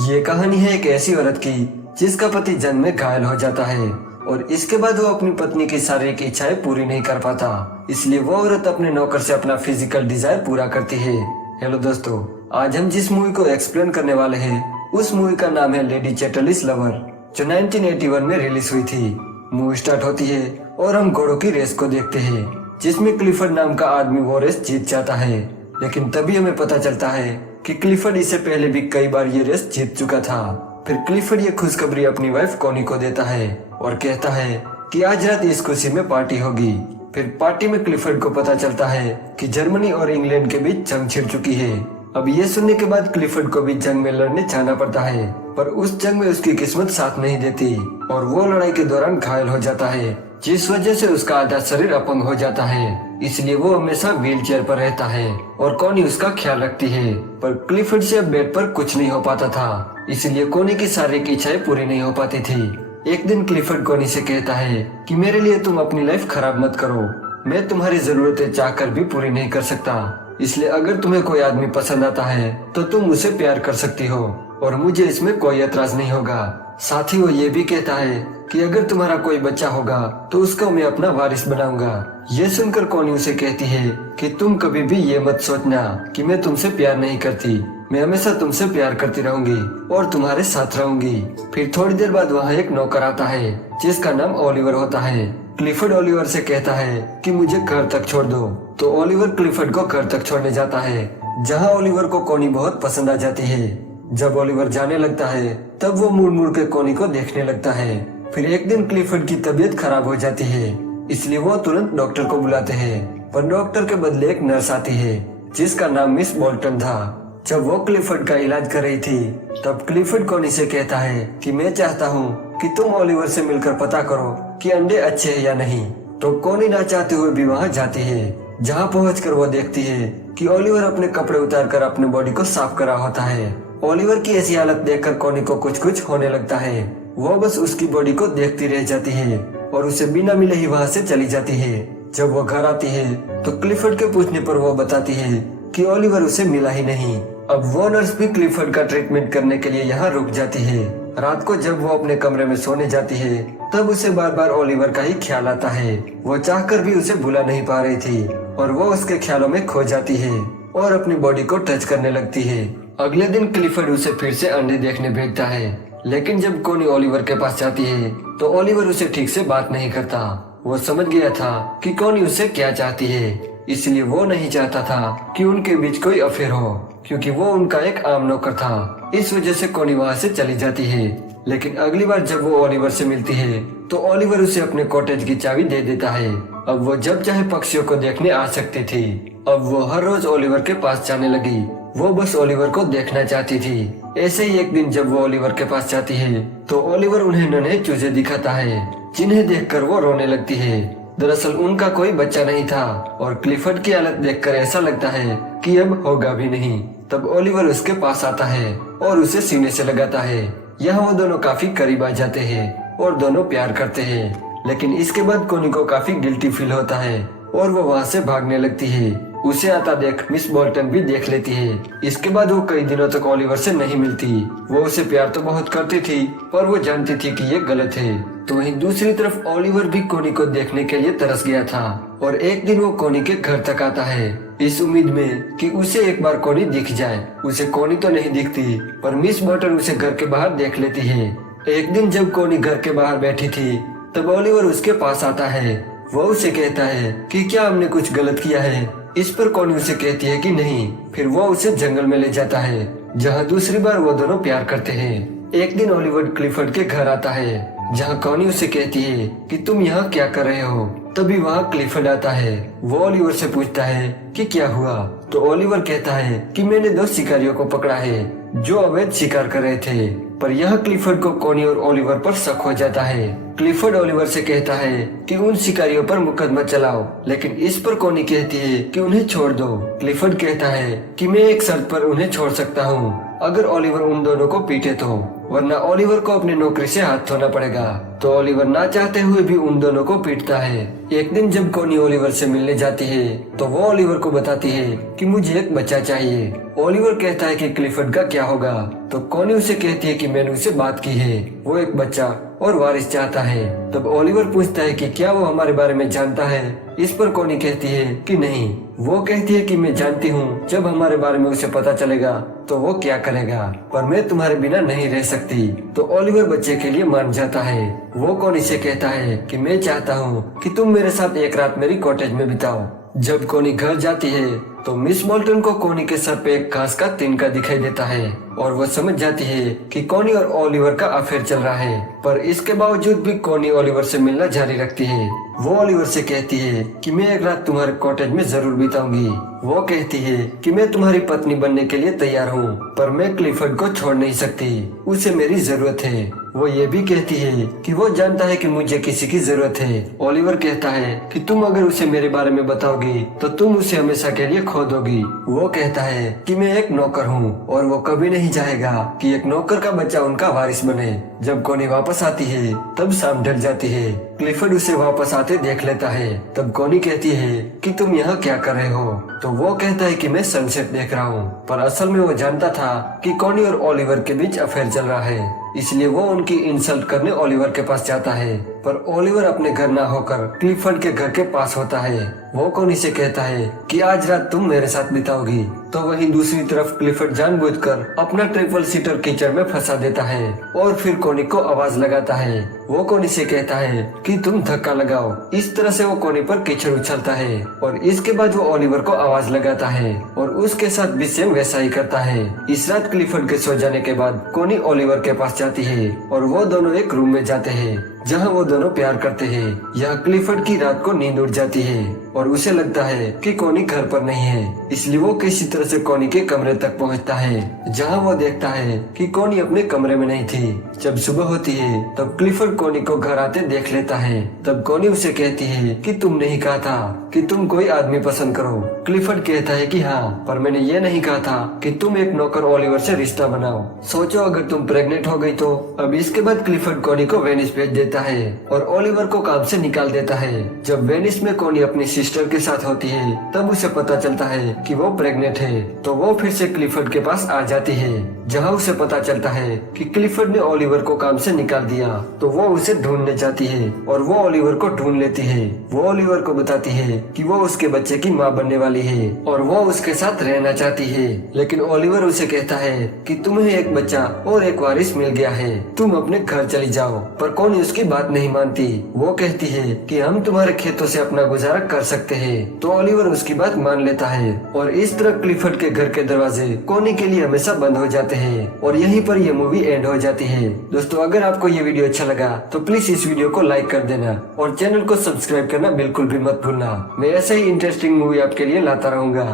ये कहानी है एक ऐसी औरत की जिसका पति जन्म में घायल हो जाता है और इसके बाद वो अपनी पत्नी की शारीरिक इच्छाएं पूरी नहीं कर पाता। इसलिए वो औरत अपने नौकर से अपना फिजिकल डिजायर पूरा करती है। हेलो दोस्तों, आज हम जिस मूवी को एक्सप्लेन करने वाले हैं उस मूवी का नाम है लेडी चैटरलीज लवर, जो 1981 में रिलीज हुई थी। मूवी स्टार्ट होती है और हम घोड़ों की रेस को देखते हैं जिसमें क्लिफर्ड नाम का आदमी वो रेस जीत जाता है। लेकिन तभी हमें पता चलता है कि क्लिफर्ड इससे पहले भी कई बार ये रेस जीत चुका था। फिर क्लिफर्ड ये खुशखबरी अपनी वाइफ कॉनी को देता है और कहता है कि आज रात इस खुशी में पार्टी होगी। फिर पार्टी में क्लिफर्ड को पता चलता है कि जर्मनी और इंग्लैंड के बीच जंग छिड़ चुकी है। अब ये सुनने के बाद क्लिफर्ड को भी जंग में लड़ने जाना पड़ता है, पर उस जंग में उसकी किस्मत साथ नहीं देती और वो लड़ाई के दौरान घायल हो जाता है, जिस वजह से उसका आधा शरीर अपंग हो जाता है। इसलिए वो हमेशा व्हील चेयर पर रहता है और कॉनी उसका ख्याल रखती है। पर क्लिफर्ड से अब बेड पर कुछ नहीं हो पाता था, इसलिए कॉनी की शारीरिक इच्छाएं पूरी नहीं हो पाती थी। एक दिन क्लिफर्ड कॉनी से कहता है कि मेरे लिए तुम अपनी लाइफ खराब मत करो, मैं तुम्हारी जरूरतें चाहकर भी पूरी नहीं कर सकता। इसलिए अगर तुम्हें कोई आदमी पसंद आता है तो तुम उसे प्यार कर सकती हो और मुझे इसमें कोई एतराज नहीं होगा। साथ ही वो ये भी कहता है कि अगर तुम्हारा कोई बच्चा होगा तो उसको मैं अपना वारिस बनाऊंगा। ये सुनकर कॉनी उसे कहती है कि तुम कभी भी ये मत सोचना कि मैं तुमसे प्यार नहीं करती, मैं हमेशा तुमसे प्यार करती रहूंगी और तुम्हारे साथ रहूंगी। फिर थोड़ी देर बाद वहाँ एक नौकर आता है जिसका नाम ओलिवर होता है। क्लिफर्ड ओलिवर से कहता है कि मुझे घर तक छोड़ दो, तो ओलिवर क्लिफर्ड को घर तक छोड़ने जाता है, जहाँ ओलिवर को कॉनी बहुत पसंद आ जाती है। जब ओलिवर जाने लगता है तब वो मुड़ मुड़ के कॉनी को देखने लगता है। फिर एक दिन क्लिफर्ड की तबीयत खराब हो जाती है, इसलिए वो तुरंत डॉक्टर को बुलाते हैं, पर डॉक्टर के बदले एक नर्स आती है जिसका नाम मिस बोल्टन था। जब वो क्लिफर्ड का इलाज कर रही थी तब क्लिफर्ड कॉनी से कहता है कि मैं चाहता हूँ कि तुम ओलिवर से मिलकर पता करो कि अंडे अच्छे हैं या नहीं। तो कॉनी ना चाहते हुए भी वहाँ जाती है, जहाँ पहुंचकर वो देखती है कि ओलिवर अपने कपड़े उतारकर अपने बॉडी को साफ कर रहा होता है। ओलिवर की ऐसी हालत देखकर कॉनी को कुछ कुछ होने लगता है। वो बस उसकी बॉडी को देखती रह जाती है और उसे बिना मिले ही वहाँ से चली जाती है। जब वो घर आती है तो क्लिफर्ड के पूछने पर वो बताती है कि ओलिवर उसे मिला ही नहीं। अब वो नर्स भी क्लिफर्ड का ट्रीटमेंट करने के लिए यहाँ रुक जाती है। रात को जब वो अपने कमरे में सोने जाती है तब उसे बार बार ओलिवर का ही ख्याल आता है। वो चाहकर भी उसे भुला नहीं पा रही थी और वो उसके ख्यालों में खो जाती है और अपनी बॉडी को टच करने लगती है। अगले दिन क्लिफर्ड उसे फिर से अंडे देखने भेजता है, लेकिन जब कॉनी ओलिवर के पास जाती है तो ओलिवर उसे ठीक से बात नहीं करता। वो समझ गया था कि कॉनी उससे क्या चाहती है, इसलिए वो नहीं चाहता था कि उनके बीच कोई अफेयर हो, क्योंकि वो उनका एक आम नौकर था। इस वजह से कॉनी वहाँ से चली जाती है। लेकिन अगली बार जब वो ओलिवर से मिलती है तो ओलिवर उसे अपने कॉटेज की चाबी दे देता है। अब वो जब चाहे पक्षियों को देखने आ सकती थी। अब वो हर रोज ओलिवर के पास जाने लगी, वो बस ओलिवर को देखना चाहती थी। ऐसे ही एक दिन जब वो ओलिवर के पास जाती है तो ओलिवर उन्हें नन्हे चूजे दिखाता है, जिन्हें देखकर वो रोने लगती है। दरअसल उनका कोई बच्चा नहीं था और क्लिफर्ड की हालत देखकर ऐसा लगता है कि अब होगा भी नहीं। तब ओलिवर उसके पास आता है और उसे सीने से लगाता है। यहाँ वो दोनों काफी करीब आ जाते हैं और दोनों प्यार करते हैं। लेकिन इसके बाद कॉनी को काफी गिल्टी फील होता है और वो वहाँ से भागने लगती है। उसे आता देख मिस बोल्टन भी देख लेती है। इसके बाद वो कई दिनों तक ओलिवर से नहीं मिलती। वो उसे प्यार तो बहुत करती थी पर वो जानती थी कि ये गलत है। तो वहीं दूसरी तरफ ओलिवर भी कॉनी को देखने के लिए तरस गया था और एक दिन वो कॉनी के घर तक आता है, इस उम्मीद में कि उसे एक बार कॉनी दिख जाए। उसे कॉनी तो नहीं दिखती, पर मिस बोल्टन उसे घर के बाहर देख लेती है। एक दिन जब कॉनी घर के बाहर बैठी थी तब ओलिवर उसके पास आता है। वो उसे कहता है कि क्या हमने कुछ गलत किया है। इस पर कॉनी उसे कहती है कि नहीं। फिर वो उसे जंगल में ले जाता है, जहाँ दूसरी बार वो दोनों प्यार करते हैं। एक दिन ओलिवर क्लिफर्ड के घर आता है, जहाँ कॉनी उसे कहती है कि तुम यहाँ क्या कर रहे हो। तभी वहाँ क्लिफर्ड आता है। वो ओलिवर से पूछता है कि क्या हुआ, तो ओलिवर कहता है कि मैंने 2 शिकारियों को पकड़ा है जो अवैध शिकार कर रहे थे। पर यहाँ क्लिफर्ड को कॉनी और ओलिवर पर शक हो जाता है। क्लिफर्ड ओलिवर से कहता है कि उन शिकारियों पर मुकदमा चलाओ, लेकिन इस पर कॉनी कहती है कि उन्हें छोड़ दो। क्लिफर्ड कहता है कि मैं एक शर्त पर उन्हें छोड़ सकता हूँ, अगर ओलिवर उन दोनों को पीटे तो, वरना ओलिवर को अपनी नौकरी से हाथ धोना पड़ेगा। तो ओलिवर ना चाहते हुए भी उन दोनों को पीटता है। एक दिन जब कॉनी ओलिवर से मिलने जाती है तो वो ओलिवर को बताती है कि मुझे एक बच्चा चाहिए। ओलिवर कहता है कि क्लिफर्ड का क्या होगा, तो कॉनी उसे कहती है कि मैंने उससे बात की है, वो एक बच्चा और वारिस चाहता है। तब ओलिवर पूछता है कि क्या वो हमारे बारे में जानता है। इस पर कॉनी कहती है कि नहीं। वो कहती है कि मैं जानती हूँ जब हमारे बारे में उसे पता चलेगा तो वो क्या करेगा, पर मैं तुम्हारे बिना नहीं रह सकती। तो ओलिवर बच्चे के लिए मान जाता है। वो कॉनी से कहता है कि मैं चाहता हूँ कि तुम मेरे साथ एक रात मेरी कॉटेज में बिताओ। जब कॉनी घर जाती है तो मिस मोल्टन को कॉनी के सर पे एक घास का तिनका दिखाई देता है और वो समझ जाती है कि कॉनी और ओलिवर का अफेयर चल रहा है। पर इसके बावजूद भी कॉनी ओलिवर से मिलना जारी रखती है। वो ओलिवर से कहती है कि मैं एक रात तुम्हारे कॉटेज में जरूर बिताऊंगी। वो कहती है कि मैं तुम्हारी पत्नी बनने के लिए तैयार हूँ, पर मैं क्लिफर्ड को छोड़ नहीं सकती, उसे मेरी जरूरत है। वो ये भी कहती है कि वो जानता है कि मुझे किसी की जरूरत है। ओलिवर कहता है कि तुम अगर उसे मेरे बारे में बताओगी तो तुम उसे हमेशा के लिए खो दोगी। वो कहता है कि मैं एक नौकर हूँ और वो कभी नहीं चाहेगा कि एक नौकर का बच्चा उनका वारिस बने। जब कॉनी वापस आती है तब शाम ढल जाती है। क्लिफर्ड उसे वापस आते देख लेता है। तब कॉनी कहती है कि तुम यहाँ क्या कर रहे हो, तो वो कहता है कि मैं सनसेट देख रहा हूँ। पर असल में वो जानता था कि कॉनी और ओलिवर के बीच अफेयर चल रहा है, इसलिए वो उनकी इंसल्ट करने ओलिवर के पास जाता है। पर ओलिवर अपने घर ना होकर क्लिफर्ड के घर के पास होता है। वो कॉनी से कहता है कि आज रात तुम मेरे साथ बिताओगी। तो वहीं दूसरी तरफ क्लिफर्ड जानबूझकर अपना ट्रिपल सीटर कीचड़ में फंसा देता है और फिर कॉनी को आवाज लगाता है। वो कॉनी से कहता है कि तुम धक्का लगाओ। इस तरह से वो कॉनी पर कीचड़ उछलता है और इसके बाद वो ओलिवर को आवाज लगाता है और उसके साथ भी सेम वैसा ही करता है। इस रात क्लिफर्ड के सो जाने के बाद कॉनी ओलिवर के पास जाती है और वो दोनों एक रूम में जाते हैं जहाँ वो दोनों प्यार करते हैं। यहाँ क्लिफर्ड की रात को नींद उड़ जाती है और उसे लगता है कि कॉनी घर पर नहीं है, इसलिए वो किसी तरह से कॉनी के कमरे तक पहुँचता है, जहाँ वो देखता है कि कॉनी अपने कमरे में नहीं थी। जब सुबह होती है तब क्लिफर्ड कॉनी को घर आते देख लेता है। तब कॉनी उसे कहती है कि तुमने ही कहा था कि तुम कोई आदमी पसंद करो। क्लिफर्ड कहता है कि हाँ, पर मैंने ये नहीं कहा था कि तुम एक नौकर ओलिवर से रिश्ता बनाओ। सोचो अगर तुम प्रेग्नेंट हो गई तो। अब इसके बाद क्लिफर्ड कॉनी को वेनिस भेज देता है और ओलिवर को काम से निकाल देता है। जब वेनिस में कॉनी अपनी सिस्टर के साथ होती है तब उसे पता चलता है कि वो प्रेग्नेंट है, तो वो फिर से क्लिफर्ड के पास आ जाती है, जहाँ उसे पता चलता है कि क्लिफर्ड ने ओलिवर को काम से निकाल दिया। तो वो उसे ढूंढने जाती है और वो ओलिवर को ढूंढ लेती है। वो ओलिवर को बताती है कि वो उसके बच्चे की माँ बनने वाली है और वो उसके साथ रहना चाहती है। लेकिन ओलिवर उसे कहता है कि तुम्हें एक बच्चा और एक वारिस मिल गया है, तुम अपने घर चली जाओ। पर कॉनी उसकी बात नहीं मानती। वो कहती है कि हम तुम्हारे खेतों से अपना गुजारा कर सकते हैं। तो ओलिवर उसकी बात मान लेता है और इस तरह क्लिफर्ड के घर के दरवाजे कॉनी के लिए हमेशा बंद हो जाते हैं और यहीं पर ये मूवी एंड हो जाती है। दोस्तों, अगर आपको ये वीडियो अच्छा लगा तो प्लीज इस वीडियो को लाइक कर देना और चैनल को सब्सक्राइब करना बिल्कुल भी मत भूलना। मैं ऐसे ही इंटरेस्टिंग मूवी आपके लिए लाता रहूंगा।